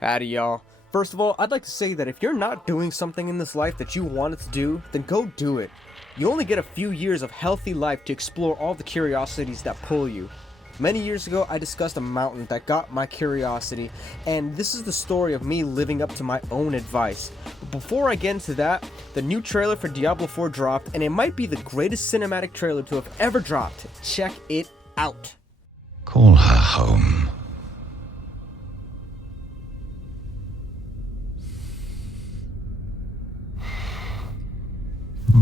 Howdy, y'all. First of all, I'd like to say that if you're not doing something in this life that you wanted to do, then go do it. You only get a few years of healthy life to explore all the curiosities that pull you. Many years ago, I discussed a mountain that got my curiosity, and this is the story of me living up to my own advice. But before I get into that, the new trailer for Diablo 4 dropped, and it might be the greatest cinematic trailer to have ever dropped. Check it out. Call her home.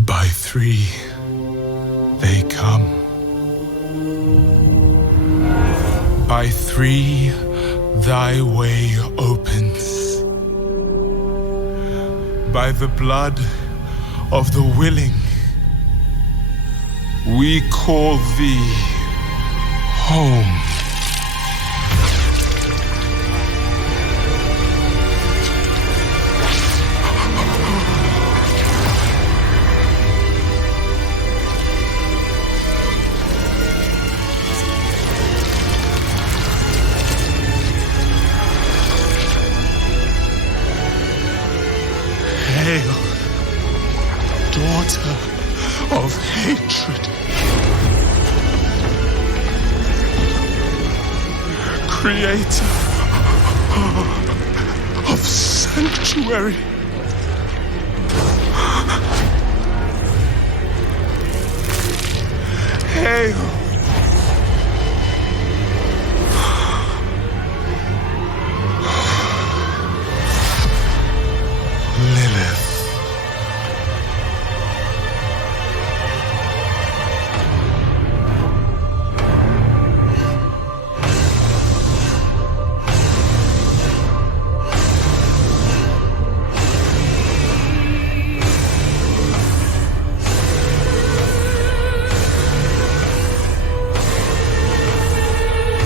By three, they come. By three, thy way opens. By the blood of the willing, we call thee home. Hail, daughter of hatred, creator of sanctuary. Hail, Lilith.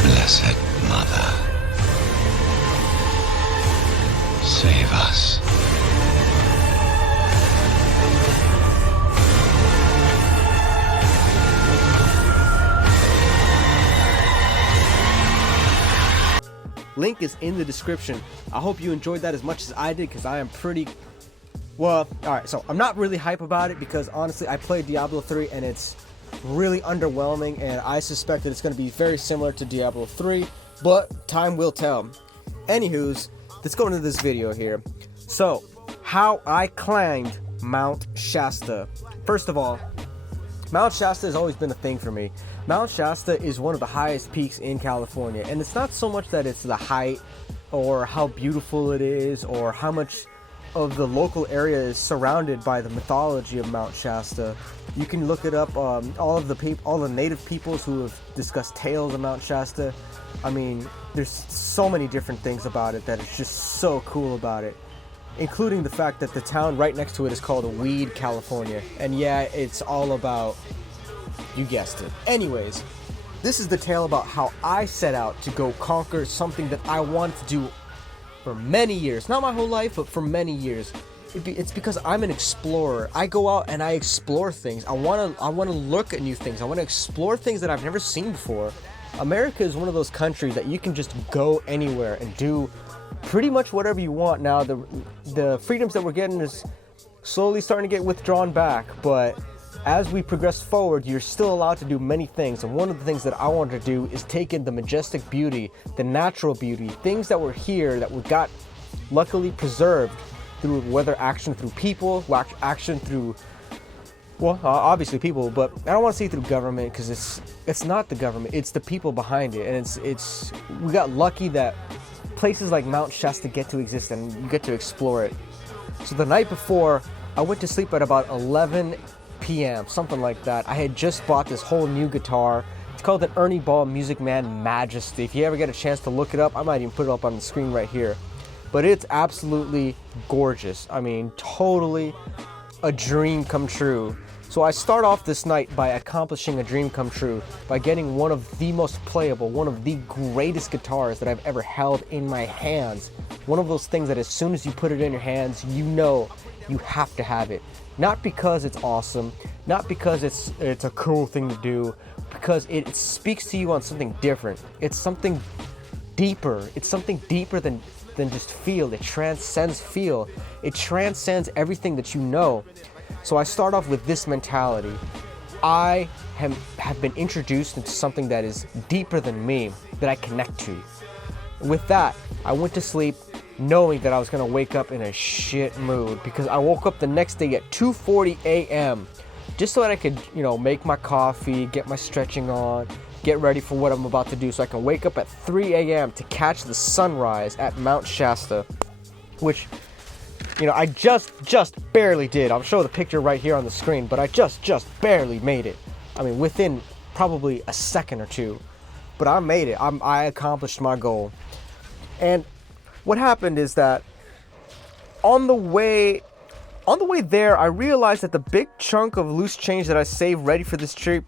Blessed Mother, save us. Link is in the description. I hope you enjoyed that as much as I did, because I am pretty... Well, alright, so I'm not really hype about it because honestly I played Diablo 3 and it's really underwhelming, and I suspect that it's going to be very similar to Diablo 3, but time will tell. Anywho's, let's go into this video here. So, how I climbed Mount Shasta. First of all, Mount Shasta has always been a thing for me. Mount Shasta is one of the highest peaks in California, and it's not so much that it's the height or how beautiful it is or how much of the local area is surrounded by the mythology of Mount Shasta. You can look it up. All the native peoples who have discussed tales of Mount Shasta. I mean, there's so many different things about it that is just so cool about it, including the fact that the town right next to it is called Weed, California. And yeah, it's all about, you guessed it. Anyways, this is the tale about how I set out to go conquer something that I wanted to do for many years. Not my whole life, but for many years. It's because I'm an explorer. I go out and I explore things. I want to look at new things. I want to explore things that I've never seen before. America is one of those countries that you can just go anywhere and do pretty much whatever you want. Now the freedoms that we're getting is slowly starting to get withdrawn back, but as we progress forward, you're still allowed to do many things. And one of the things that I wanted to do is take in the majestic beauty, the natural beauty, things that were here that we got luckily preserved through whether action through people, action through, well, obviously people, but I don't want to say through government, because it's not the government, it's the people behind it. And it's we got lucky that places like Mount Shasta get to exist and you get to explore it. So the night before, I went to sleep at about 11 p.m., something like that. I had just bought this whole new guitar. It's called an Ernie Ball Music Man Majesty. If you ever get a chance to look it up, I might even put it up on the screen right here. But it's absolutely gorgeous. I mean, totally a dream come true. So I start off this night by accomplishing a dream come true by getting one of the most playable, one of the greatest guitars that I've ever held in my hands. One of those things that as soon as you put it in your hands, you know you have to have it. Not because it's awesome, not because it's a cool thing to do, because it speaks to you on something different. It's something deeper. It's something deeper than just feel. It transcends feel. It transcends everything that you know. So I start off with this mentality. I have been introduced into something that is deeper than me, that I connect to. With that, I went to sleep knowing that I was going to wake up in a shit mood, because I woke up the next day at 2:40 a.m. just so that I could, make my coffee, get my stretching on, get ready for what I'm about to do, so I can wake up at 3 a.m. to catch the sunrise at Mount Shasta, which, I just barely did. I'll show the picture right here on the screen, but I just barely made it. I mean, within probably a second or two, but I made it. I accomplished my goal. And what happened is that on the way there, I realized that the big chunk of loose change that I saved ready for this trip,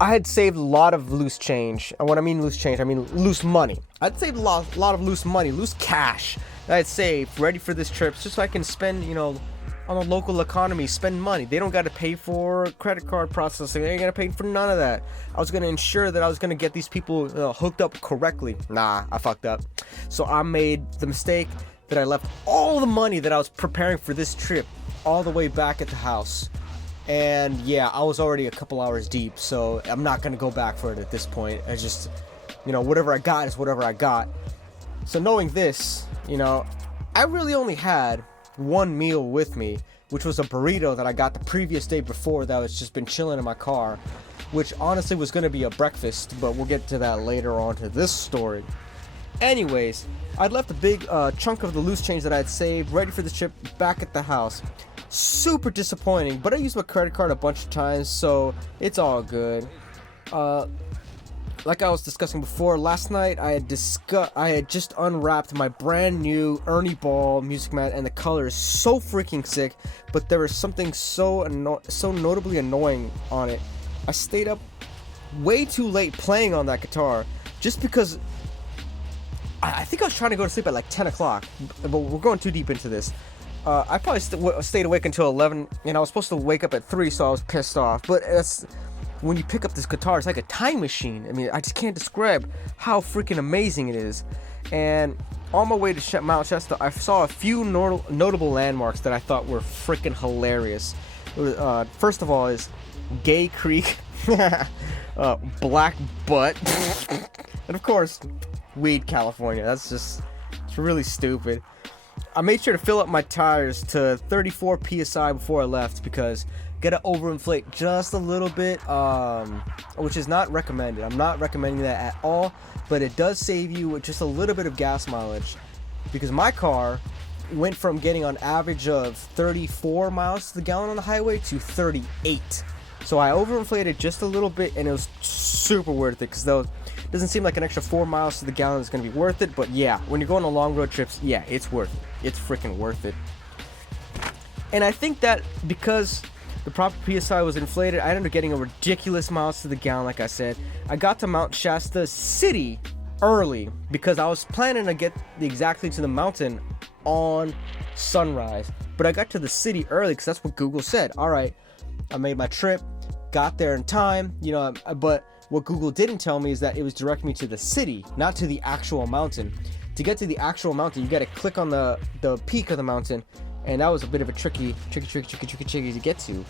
I had saved a lot of loose change. And when I mean loose change, I mean loose money. I'd saved a lot of loose money, loose cash that I'd saved ready for this trip, just so I can spend, on the local economy, spend money. They don't got to pay for credit card processing. They ain't gonna pay for none of that. I was gonna ensure that I was gonna get these people hooked up correctly. Nah, I fucked up. So I made the mistake that I left all the money that I was preparing for this trip all the way back at the house. And yeah, I was already a couple hours deep, so I'm not gonna go back for it at this point. I just, whatever I got is whatever I got. So knowing this, I really only had one meal with me, which was a burrito that I got the previous day before that was just been chilling in my car, which honestly was going to be a breakfast, but we'll get to that later on to this story. Anyways, I'd left a big chunk of the loose change that I had saved ready for the trip back at the house. Super disappointing, but I used my credit card a bunch of times, so it's all good. Like I was discussing before, last night I had just unwrapped my brand new Ernie Ball music mat, and the color is so freaking sick, but there was something so notably annoying on it. I stayed up way too late playing on that guitar just because I think I was trying to go to sleep at like 10 o'clock, but we're going too deep into this. I probably stayed awake until 11, and I was supposed to wake up at 3, so I was pissed off, but when you pick up this guitar, it's like a time machine. I mean, I just can't describe how freaking amazing it is. And on my way to Mount Shasta, I saw a few notable landmarks that I thought were freaking hilarious. First of all is Gay Creek, Black Butt, and of course, Weed, California. It's really stupid. I made sure to fill up my tires to 34 psi before I left, because gotta overinflate just a little bit, which is not recommended. I'm not recommending that at all, but it does save you just a little bit of gas mileage, because my car went from getting on average of 34 miles to the gallon on the highway to 38. So I overinflated just a little bit, and it was super worth it, because though it doesn't seem like an extra 4 miles to the gallon is going to be worth it, but yeah, when you're going on long road trips, yeah, it's worth it. It's freaking worth it. And I think that because the proper PSI was inflated, I ended up getting a ridiculous miles to the gallon. Like I said, I got to Mount Shasta City early because I was planning to get exactly to the mountain on sunrise, but I got to the city early because that's what Google said. All right, I made my trip, got there in time, but what Google didn't tell me is that it was directing me to the city, not to the actual mountain. To get to the actual mountain, you got to click on the peak of the mountain, and that was a bit of a tricky to get to.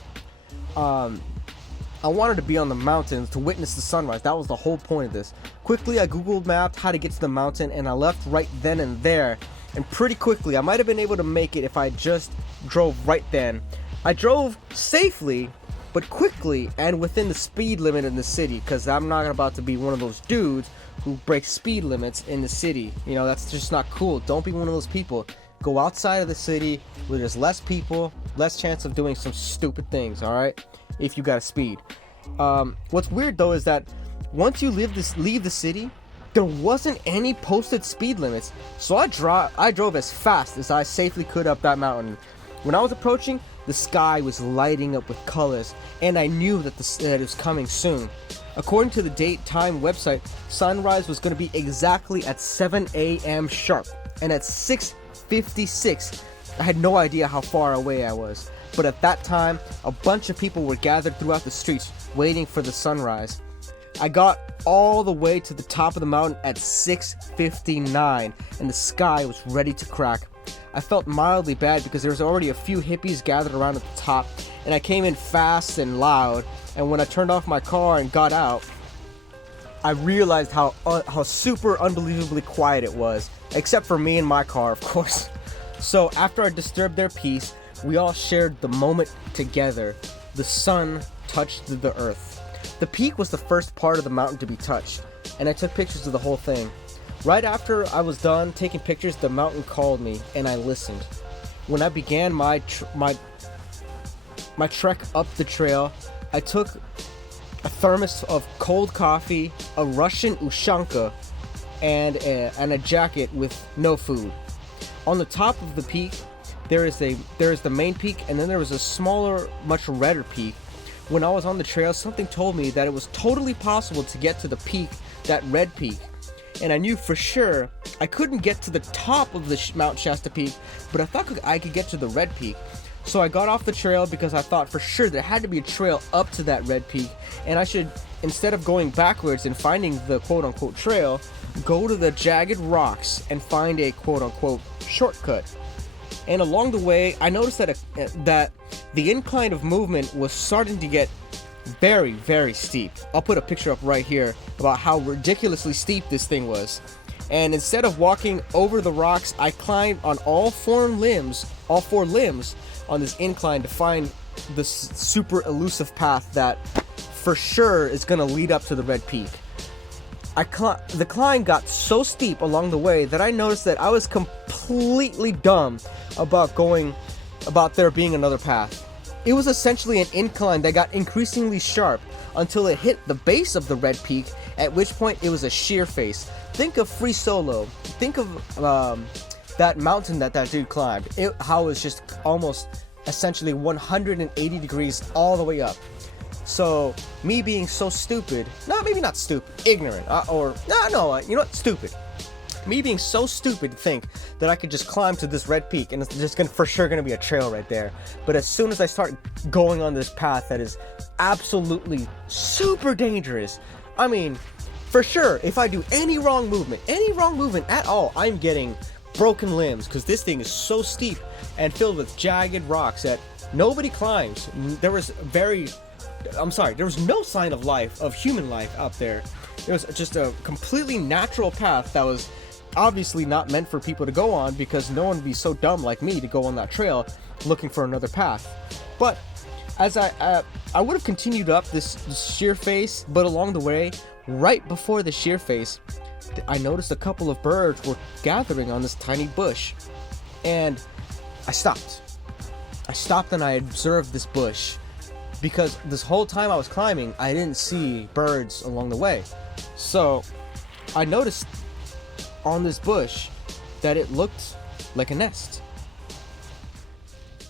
I wanted to be on the mountain to witness the sunrise. That was the whole point of this. Quickly, I Googled mapped how to get to the mountain, and I left right then and there. And pretty quickly, I might have been able to make it if I just drove right then. I drove safely, but quickly and within the speed limit in the city, because I'm not about to be one of those dudes who breaks speed limits in the city. That's just not cool. Don't be one of those people. Go outside of the city where there's less people, less chance of doing some stupid things, alright? If you got a speed. What's weird though is that once you leave the city, there wasn't any posted speed limits. So I drove as fast as I safely could up that mountain. When I was approaching, the sky was lighting up with colors, and I knew that it was coming soon. According to the date time website, sunrise was going to be exactly at 7 a.m. sharp, and at 6:56, I had no idea how far away I was. But at that time, a bunch of people were gathered throughout the streets waiting for the sunrise. I got all the way to the top of the mountain at 6:59, and the sky was ready to crack. I felt mildly bad because there was already a few hippies gathered around at the top, and I came in fast and loud, and when I turned off my car and got out, I realized how super unbelievably quiet it was, except for me and my car, of course. So after I disturbed their peace, we all shared the moment together. The sun touched the earth. The peak was the first part of the mountain to be touched, and I took pictures of the whole thing. Right after I was done taking pictures, the mountain called me, and I listened. When I began my trek up the trail, I took a thermos of cold coffee, a Russian ushanka, and a jacket with no food. On the top of the peak, there is the main peak, and then there was a smaller, much redder peak. When I was on the trail, something told me that it was totally possible to get to the peak, that red peak. And I knew for sure I couldn't get to the top of the Mount Shasta peak, but I thought I could get to the red peak. So I got off the trail because I thought for sure there had to be a trail up to that red peak, and I should, instead of going backwards and finding the quote-unquote trail, go to the jagged rocks and find a quote-unquote shortcut. And along the way, I noticed that the incline of movement was starting to get very, very steep. I'll put a picture up right here about how ridiculously steep this thing was. And instead of walking over the rocks, I climbed on all four limbs on this incline to find the super elusive path that for sure is going to lead up to the red peak. The climb got so steep along the way that I noticed that I was completely dumb about there being another path. It was essentially an incline that got increasingly sharp until it hit the base of the red peak, at which point it was a sheer face. Think of Free Solo. Think of that mountain that dude climbed. How it was just almost essentially 180 degrees all the way up. So me being so stupid, maybe not stupid, ignorant, stupid. Me being so stupid to think that I could just climb to this red peak and it's just for sure gonna be a trail right there. But as soon as I start going on this path that is absolutely super dangerous, I mean, for sure, if I do any wrong movement at all, I'm getting broken limbs, because this thing is so steep and filled with jagged rocks that nobody climbs. There was no sign of human life out there. It was just a completely natural path that was obviously not meant for people to go on, because no one would be so dumb like me to go on that trail looking for another path. But as I would have continued up this sheer face, but along the way, right before the sheer face, I noticed a couple of birds were gathering on this tiny bush, and I stopped and I observed this bush, because this whole time I was climbing, I didn't see birds along the way. So I noticed on this bush that it looked like a nest.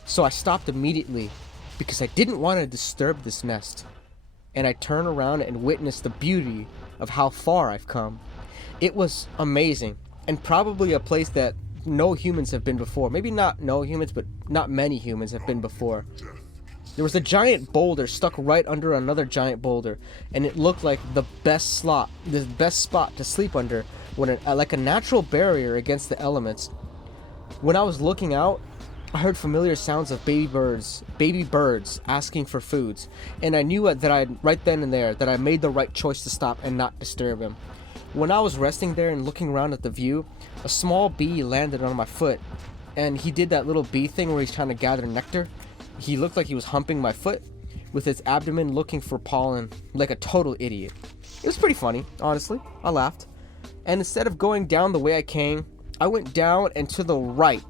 So I stopped immediately because I didn't want to disturb this nest. And I turned around and witnessed the beauty of how far I've come. It was amazing, and probably a place that no humans have been before. Maybe not no humans, but not many humans have been before. There was a giant boulder stuck right under another giant boulder, and it looked like the best spot to sleep under, like a natural barrier against the elements. When I was looking out, I heard familiar sounds of baby birds asking for foods, and I knew right then and there that I made the right choice to stop and not disturb him. When I was resting there and looking around at the view, a small bee landed on my foot, and he did that little bee thing where he's trying to gather nectar. He looked like he was humping my foot with his abdomen looking for pollen, like a total idiot. It was pretty funny, honestly. I laughed. And instead of going down the way I came, I went down and to the right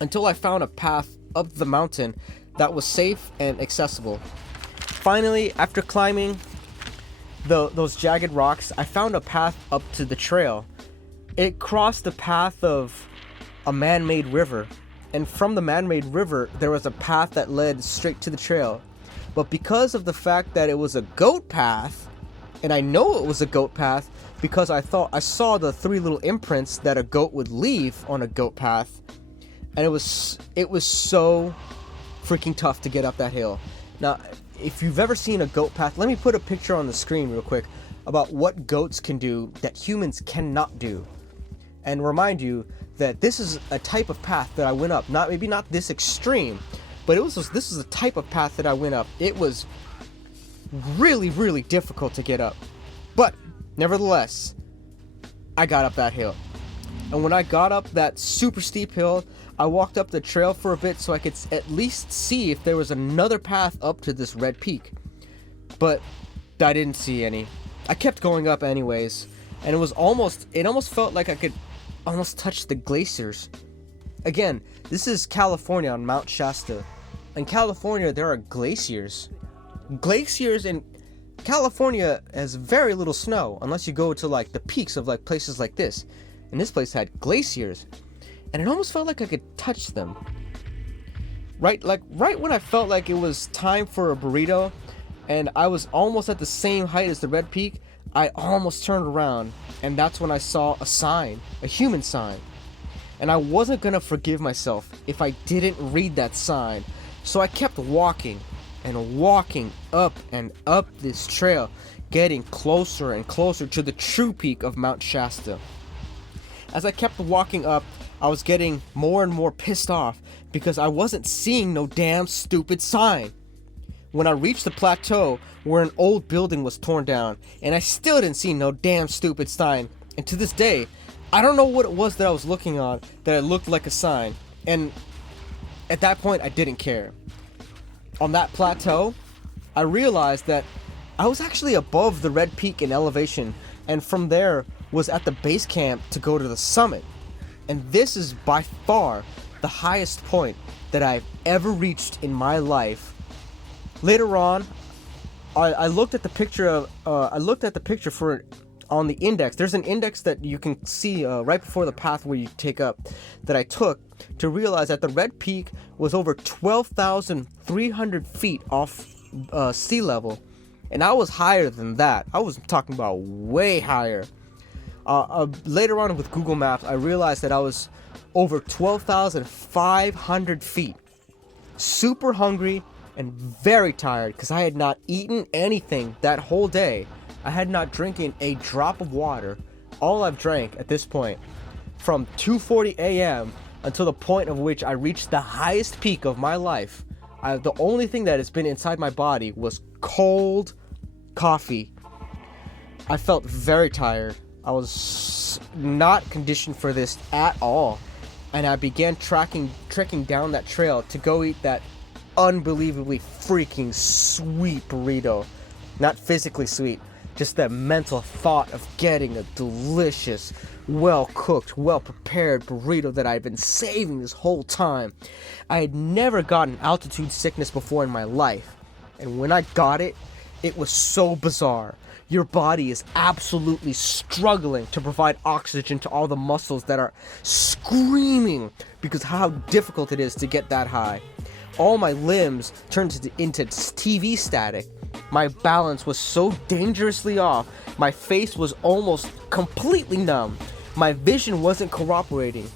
until I found a path up the mountain that was safe and accessible. Finally, after climbing those jagged rocks, I found a path up to the trail. It crossed the path of a man-made river, and from the man-made river there was a path that led straight to the trail. But because of the fact that it was a goat path, and I know it was a goat path because I saw the 3 little imprints that a goat would leave on a goat path, and it was so freaking tough to get up that hill. Now, if you've ever seen a goat path, let me put a picture on the screen real quick about what goats can do that humans cannot do. And remind you that this is a type of path that I went up. Maybe not this extreme, but this is a type of path that I went up. It was really, really difficult to get up. But nevertheless, I got up that hill. And when I got up that super steep hill, I walked up the trail for a bit so I could at least see if there was another path up to this red peak. But I didn't see any. I kept going up anyways, and it almost felt like I could almost touch the glaciers. Again, this is California on Mount Shasta. In California, there are glaciers. Glaciers in California has very little snow unless you go to like the peaks of like places like this. And this place had glaciers, and it almost felt like I could touch them. Right when I felt like it was time for a burrito, and I was almost at the same height as the red peak, I almost turned around, and that's when I saw a sign, a human sign. And I wasn't gonna forgive myself if I didn't read that sign. So I kept walking and walking up and up this trail, getting closer and closer to the true peak of Mount Shasta. As I kept walking up, I was getting more and more pissed off because I wasn't seeing no damn stupid sign. When I reached the plateau where an old building was torn down, and I still didn't see no damn stupid sign. And to this day, I don't know what it was that I was looking on that it looked like a sign. And at that point, I didn't care. On that plateau, I realized that I was actually above the red peak in elevation, and from there was at the base camp to go to the summit. And this is by far the highest point that I've ever reached in my life. Later on, I looked at the picture for it on the index. There's an index that you can see right before the path where you take up that I took to realize that the red peak was over 12,300 feet off sea level, and I was higher than that. I was talking about way higher. Later on with Google Maps, I realized that I was over 12,500 feet. Super hungry and very tired because I had not eaten anything that whole day. I had not drinking a drop of water. All I've drank at this point from 2:40 a.m. until the point of which I reached the highest peak of my life. The only thing that has been inside my body was cold coffee. I felt very tired. I was not conditioned for this at all, and I began trekking down that trail to go eat that unbelievably freaking sweet burrito. Not physically sweet, just that mental thought of getting a delicious, well-cooked, well-prepared burrito that I'd been saving this whole time. I had never gotten altitude sickness before in my life, and when I got it, it was so bizarre. Your body is absolutely struggling to provide oxygen to all the muscles that are screaming because how difficult it is to get that high. All my limbs turned into TV static. My balance was so dangerously off. My face was almost completely numb. My vision wasn't cooperating.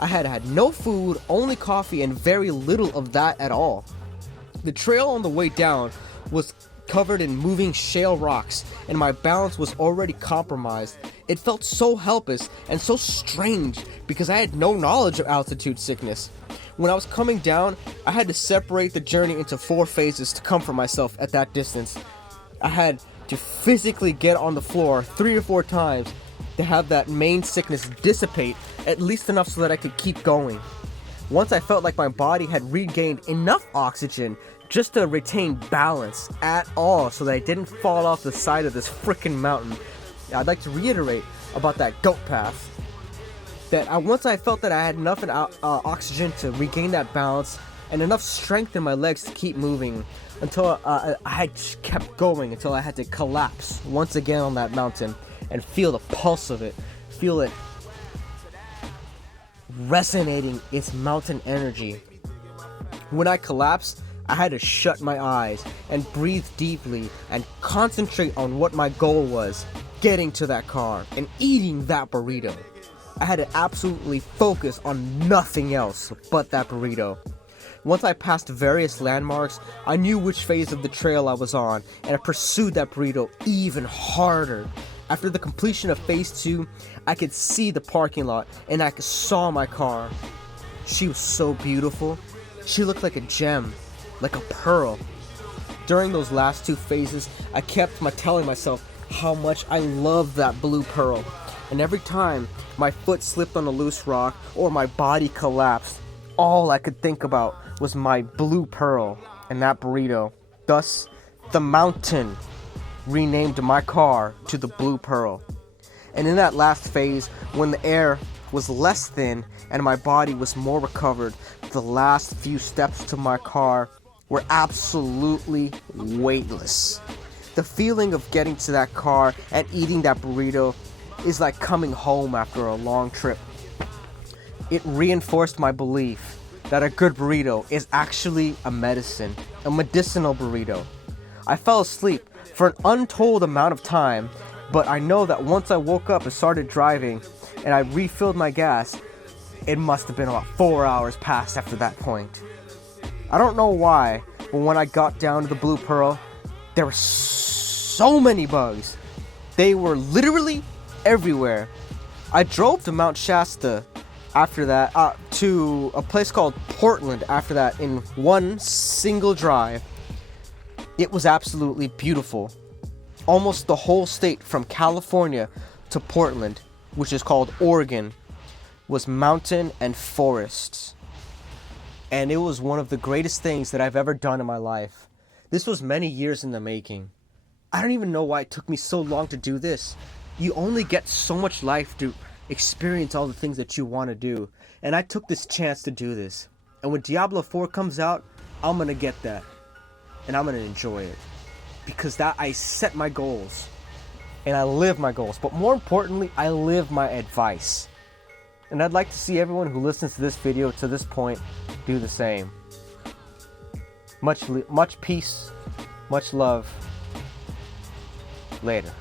I had no food, only coffee, and very little of that at all. The trail on the way down was covered in moving shale rocks, and my balance was already compromised. It felt so helpless and so strange because I had no knowledge of altitude sickness. When I was coming down, I had to separate the journey into 4 phases to comfort myself at that distance. I had to physically get on the floor 3 or 4 times to have that main sickness dissipate at least enough so that I could keep going. Once I felt like my body had regained enough oxygen just to retain balance at all so that I didn't fall off the side of this freaking mountain, I'd like to reiterate about that goat path. Once I felt that I had enough oxygen to regain that balance and enough strength in my legs to keep moving until I had kept going until I had to collapse once again on that mountain and feel the pulse of it, feel it resonating its mountain energy. When I collapsed, I had to shut my eyes and breathe deeply and concentrate on what my goal was, getting to that car and eating that burrito. I had to absolutely focus on nothing else but that burrito. Once I passed various landmarks, I knew which phase of the trail I was on, and I pursued that burrito even harder. After the completion of phase 2, I could see the parking lot, and I saw my car. She was so beautiful. She looked like a gem, like a pearl. During those last 2 phases, I kept telling myself how much I loved that blue pearl. And every time my foot slipped on a loose rock or my body collapsed, all I could think about was my blue pearl and that burrito. Thus, the mountain renamed my car to the Blue Pearl. And in that last phase, when the air was less thin and my body was more recovered, the last few steps to my car were absolutely weightless. The feeling of getting to that car and eating that burrito is like coming home after a long trip. It reinforced my belief that a good burrito is actually a medicine, a medicinal burrito. I fell asleep for an untold amount of time, but I know that once I woke up and started driving and I refilled my gas, it must have been about 4 hours past after that point. I don't know why, but when I got down to the Blue Pearl, there were so many bugs. They were literally everywhere. I drove to Mount Shasta after that, to a place called Portland after that in one single drive. It was absolutely beautiful. Almost the whole state from California to Portland, which is called Oregon, was mountain and forests. And it was one of the greatest things that I've ever done in my life. This was many years in the making. I don't even know why it took me so long to do this. You only get so much life to experience all the things that you want to do. And I took this chance to do this. And when Diablo 4 comes out, I'm going to get that. And I'm going to enjoy it. Because that I set my goals. And I live my goals. But more importantly, I live my advice. And I'd like to see everyone who listens to this video to this point do the same. Much peace, much love. Later.